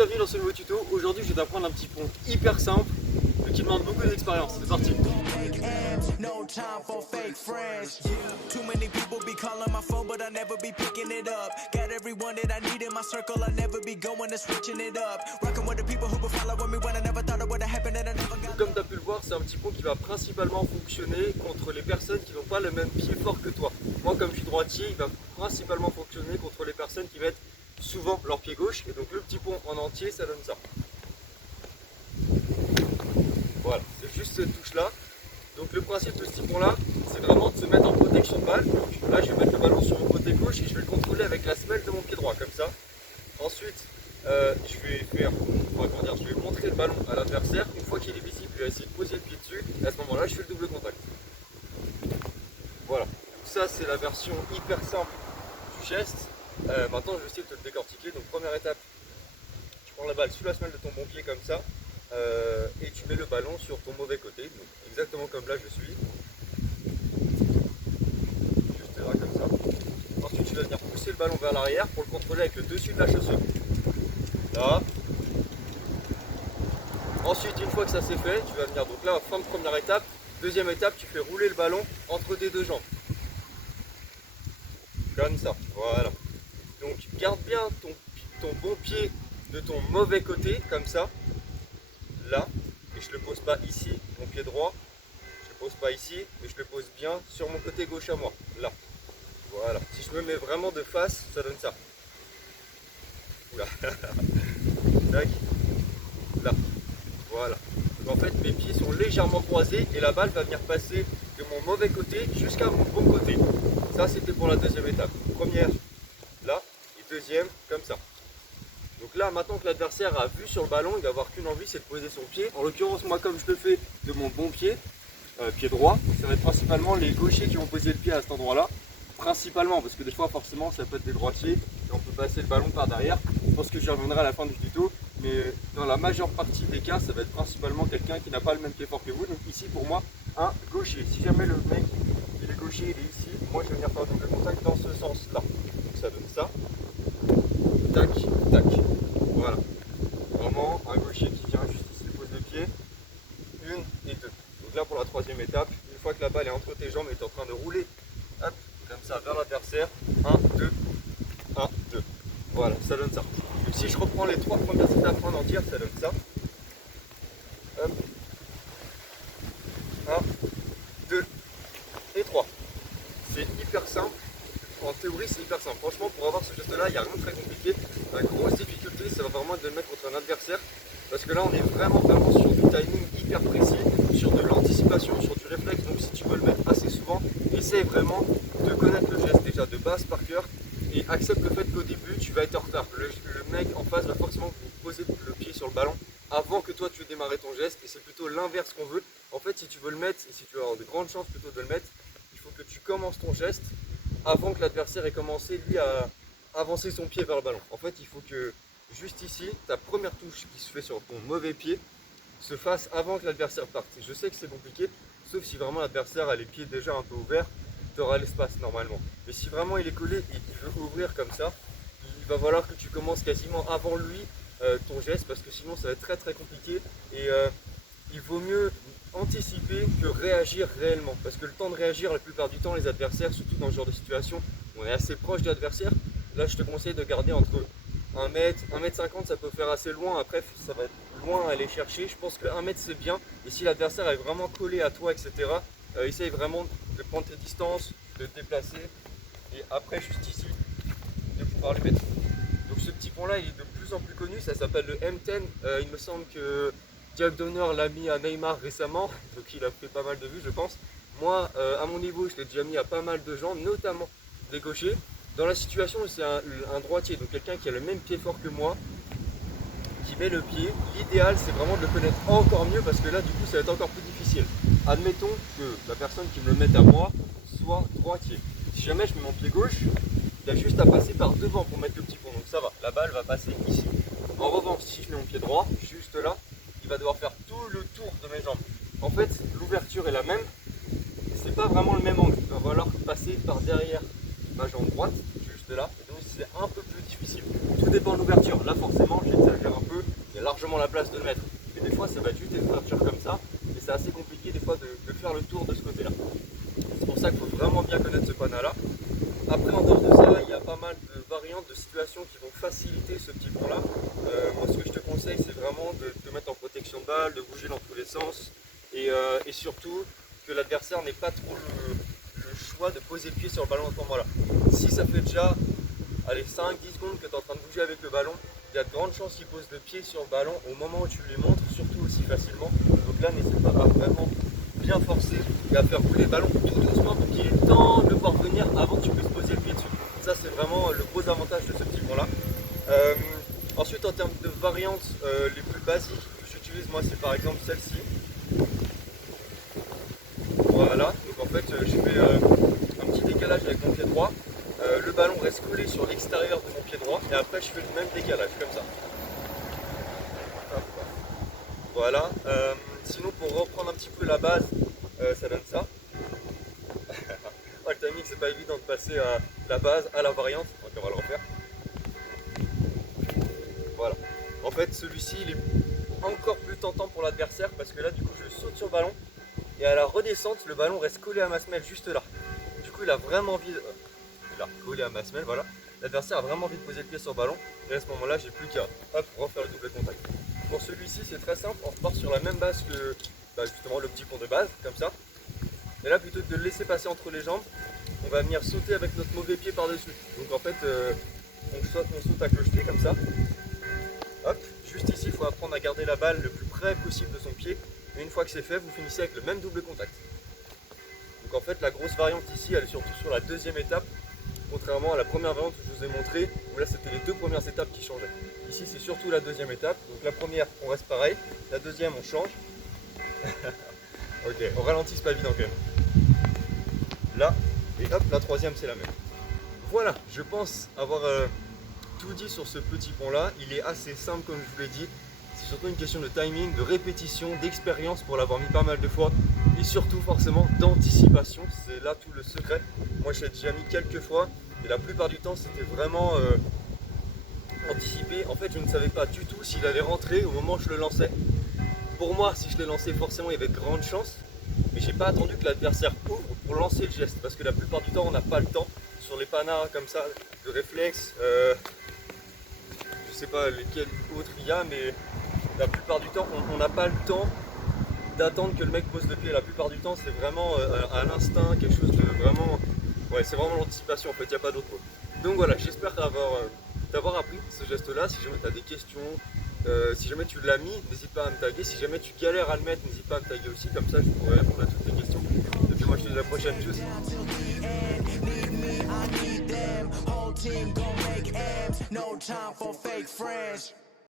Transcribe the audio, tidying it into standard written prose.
bienvenue dans ce nouveau tuto. Aujourd'hui je vais t'apprendre un petit pont hyper simple mais qui demande beaucoup d'expérience. C'est parti. No time for fake friends. Too many people be calling my phone, but I never be picking it up. Got everyone that I need in my circle, I never be going and switching it up. Rocking with the people who been following me when I never thought it would have happened and I never got. Comme tu as pu le voir, c'est un petit pont qui va principalement fonctionner contre les personnes qui n'ont pas le même pied fort que toi. Moi, comme je suis droitier, il va principalement fonctionner contre les personnes qui mettent souvent leur pied gauche. Et donc le petit pont en entier, ça donne ça. Voilà, c'est juste cette touche là. Donc le principe de ce petit pont là, c'est vraiment de se mettre en protection de balle. Donc là je vais mettre le ballon sur mon côté gauche et je vais le contrôler avec la semelle de mon pied droit, comme ça. Ensuite, je vais montrer le ballon à l'adversaire. Une fois qu'il est visible, je vais essayer de poser le pied dessus. Et à ce moment là, je fais le double contact. Voilà, donc ça c'est la version hyper simple du geste. Maintenant je vais essayer de te le décortiquer. Donc première étape, tu prends la balle sous la semelle de ton bon pied comme ça. Et tu mets le ballon sur ton mauvais côté, donc exactement comme là je suis. Juste là comme ça. Ensuite tu vas venir pousser le ballon vers l'arrière pour le contrôler avec le dessus de la chaussure. Là. Ensuite une fois que ça c'est fait, tu vas venir donc là, fin de première étape. Deuxième étape, tu fais rouler le ballon entre tes deux jambes. Comme ça, voilà. Donc garde bien ton bon pied de ton mauvais côté, comme ça. Là, et je le pose pas ici, mon pied droit, je le pose pas ici, mais je le pose bien sur mon côté gauche à moi, là. Voilà, si je me mets vraiment de face, ça donne ça. Oula. Tac. Là. Voilà. Donc en fait, mes pieds sont légèrement croisés et la balle va venir passer de mon mauvais côté jusqu'à mon bon côté. Ça, c'était pour la deuxième étape. Première, là, et deuxième, comme ça. Donc là, maintenant que l'adversaire a vu sur le ballon, il va avoir qu'une envie, c'est de poser son pied. En l'occurrence, moi, comme je le fais de mon bon pied, pied droit, ça va être principalement les gauchers qui vont poser le pied à cet endroit-là. Principalement, parce que des fois, forcément, ça peut être des droitiers et on peut passer le ballon par derrière. Je pense que j'y reviendrai à la fin du tuto, mais dans la majeure partie des cas, ça va être principalement quelqu'un qui n'a pas le même pied fort que vous. Donc ici, pour moi, un gaucher. Si jamais le mec, il est gaucher, il est ici, moi, je vais venir faire double contact dans ce sens-là. Donc ça donne ça. Tac, tac. Voilà. Vraiment un gaucher qui vient juste ici pose le pied. Une et deux. Donc là pour la troisième étape, une fois que la balle est entre tes jambes et tu es en train de rouler, hop, comme ça vers l'adversaire. 1, 2, 1, 2. Voilà, ça donne ça. Donc si je reprends les trois premières étapes en entière, ça donne ça. Hop. 1, 2 et 3. C'est hyper simple. En théorie, c'est hyper simple. Franchement, pour avoir ce geste-là, il n'y a rien de très compliqué. La grosse difficulté, ça va vraiment être de le mettre contre un adversaire. Parce que là, on est vraiment sur du timing hyper précis, sur de l'anticipation, sur du réflexe. Donc, si tu veux le mettre assez souvent, essaye vraiment de connaître le geste déjà de base par cœur. Et accepte le fait qu'au début, tu vas être en retard. Le mec en face va forcément vous poser le pied sur le ballon avant que toi, tu aies démarré ton geste. Et c'est plutôt l'inverse qu'on veut. En fait, si tu veux le mettre, et si tu veux avoir de grandes chances plutôt de le mettre, il faut que tu commences ton geste avant que l'adversaire ait commencé lui à avancer son pied vers le ballon. En fait, il faut que juste ici, ta première touche qui se fait sur ton mauvais pied se fasse avant que l'adversaire parte. Et je sais que c'est compliqué, sauf si vraiment l'adversaire a les pieds déjà un peu ouverts, tu auras l'espace normalement. Mais si vraiment il est collé et qu'il veut ouvrir comme ça, il va falloir que tu commences quasiment avant lui ton geste, parce que sinon ça va être très très compliqué. Et il vaut mieux anticiper que réagir réellement, parce que le temps de réagir, la plupart du temps, les adversaires, surtout dans ce genre de situation, on est assez proche de l'adversaire. Là, je te conseille de garder entre 1 mètre, 1m50, ça peut faire assez loin. Après, ça va être loin à aller chercher. Je pense que 1 mètre, c'est bien. Et si l'adversaire est vraiment collé à toi, etc., essaye vraiment de prendre tes distances, de te déplacer. Et après, juste ici, de pouvoir le mettre. Donc ce petit pont-là, il est de plus en plus connu. Ça s'appelle le M10. Il me semble que Jack Donner l'a mis à Neymar récemment, donc il a fait pas mal de vues je pense. Moi, à mon niveau, je l'ai déjà mis à pas mal de gens, notamment des gauchers. Dans la situation, c'est un droitier, donc quelqu'un qui a le même pied fort que moi, qui met le pied. L'idéal, c'est vraiment de le connaître encore mieux, parce que là, du coup, ça va être encore plus difficile. Admettons que la personne qui me le mette à moi soit droitier. Si jamais je mets mon pied gauche, il y a juste à passer par devant pour mettre le petit pont, donc ça va. La balle va passer ici. En revanche, si je mets mon pied droit, juste là, il va devoir faire tout le tour de mes jambes. En fait, l'ouverture est la même, c'est pas vraiment le même angle. Il va falloir passer par derrière ma jambe droite, juste là, et donc c'est un peu plus difficile. Tout dépend de l'ouverture. Là, forcément, j'exagère un peu. y a largement la place de le mettre. Mais des fois ça va être juste des ouvertures comme ça et c'est assez compliqué des fois de faire le tour de ce côté là. C'est pour ça qu'il faut vraiment bien connaître ce panneau là. Après en dehors de ça, il y a pas mal de variantes, de situations qui vont faciliter ce petit pont là. Moi ce que je te conseille c'est vraiment de te mettre en protection de balle, de bouger dans tous les sens et surtout que l'adversaire n'ait pas trop le choix de poser le pied sur le ballon à ce moment là. Si ça fait déjà allez, 5-10 secondes que tu es en train de bouger avec le ballon, il y a de grandes chances qu'il pose le pied sur le ballon au moment où tu lui montres, surtout aussi facilement. Donc là, n'hésite pas à vraiment bien forcer et à faire rouler le ballon tout doucement pour qu'il ait le temps de voir venir avant que tu puisses poser le pied dessus. Ça, c'est vraiment le gros avantage de ce petit pont-là. Ensuite, en termes de variantes les plus basiques que j'utilise, moi, c'est par exemple celle-ci. Voilà, donc en fait, je fais un petit décalage avec mon pied droit. Le ballon reste collé sur l'extérieur de mon pied droit et après je fais le même décalage comme ça. Voilà. Sinon pour reprendre un petit peu la base, ça donne ça. Le timing c'est pas évident de passer à la base à la variante, donc on va le refaire. Voilà. En fait celui-ci il est encore plus tentant pour l'adversaire parce que là du coup je saute sur le ballon et à la redescente le ballon reste collé à ma semelle juste là. Du coup il a vraiment envie de... collé à ma semelle, voilà. L'adversaire a vraiment envie de poser le pied sur le ballon et à ce moment là j'ai plus qu'à refaire le double contact. Pour celui-ci c'est très simple, on repart sur la même base que justement le petit pont de base, comme ça. Et là plutôt que de le laisser passer entre les jambes, on va venir sauter avec notre mauvais pied par dessus. Donc en fait on saute à clocheter comme ça. Hop, juste ici il faut apprendre à garder la balle le plus près possible de son pied. Et une fois que c'est fait, vous finissez avec le même double contact. Donc en fait la grosse variante ici elle est surtout sur la deuxième étape. Contrairement à la première variante que je vous ai montré, où là c'était les deux premières étapes qui changeaient. Ici c'est surtout la deuxième étape. Donc la première on reste pareil, la deuxième on change. Ok, on ralentit, c'est pas évident quand même. Là, et hop, la troisième c'est la même. Voilà, je pense avoir tout dit sur ce petit pont là. Il est assez simple comme je vous l'ai dit. C'est surtout une question de timing, de répétition, d'expérience pour l'avoir mis pas mal de fois. Et surtout forcément d'anticipation, c'est là tout le secret. Moi je l'ai déjà mis quelques fois et la plupart du temps c'était vraiment anticipé. En fait je ne savais pas du tout s'il allait rentrer au moment où je le lançais. Pour moi si je l'ai lancé forcément il y avait de grandes chances, mais j'ai pas attendu que l'adversaire ouvre pour lancer le geste parce que la plupart du temps on n'a pas le temps sur les panas comme ça de réflexe. Je sais pas lesquels autres il y a, mais la plupart du temps on n'a pas le temps d'attendre que le mec pose le pied. La plupart du temps c'est vraiment à l'instinct, quelque chose de vraiment... Ouais, c'est vraiment l'anticipation en fait, il n'y a pas d'autre mot. Donc voilà, j'espère t'avoir appris ce geste là. Si jamais tu as des questions, si jamais tu l'as mis, n'hésite pas à me taguer. Si jamais tu galères à le mettre, n'hésite pas à me taguer aussi, comme ça je pourrai répondre à toutes tes questions. Et puis moi je te dis à la prochaine, tchuss. Team gon' make ends, no time for fake friends.